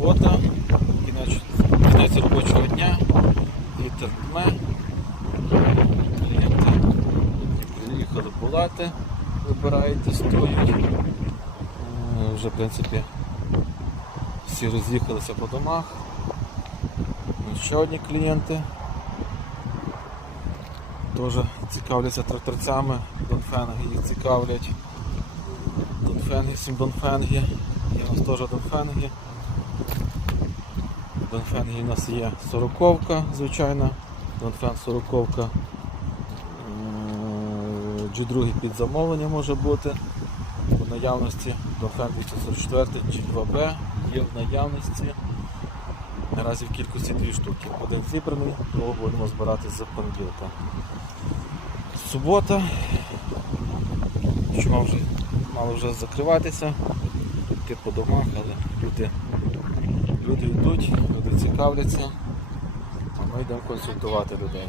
Субота, кінець, робочого дня, вітер дме. Приїхали булати, вибирають, стоять. Е, Вже в принципі всі роз'їхалися по домах. Ну, Ще одні клієнти. Теж цікавляться тракторцями, донфенги їх цікавлять. Донфенги, сім донфенги. Є у нас теж донфенги. Донфенги у нас є сороковка, звичайно. Донфен сороковка. G2 під замовлення може бути. В наявності Донфен 244 G2B є в наявності. Наразі в кількості дві штуки. Один зібраний, того будемо збирати з понеділка. Субота. Що вже, мало вже закриватися, йти по домах, але люди, люди йдуть, люди цікавляться, а ми йдемо консультувати людей.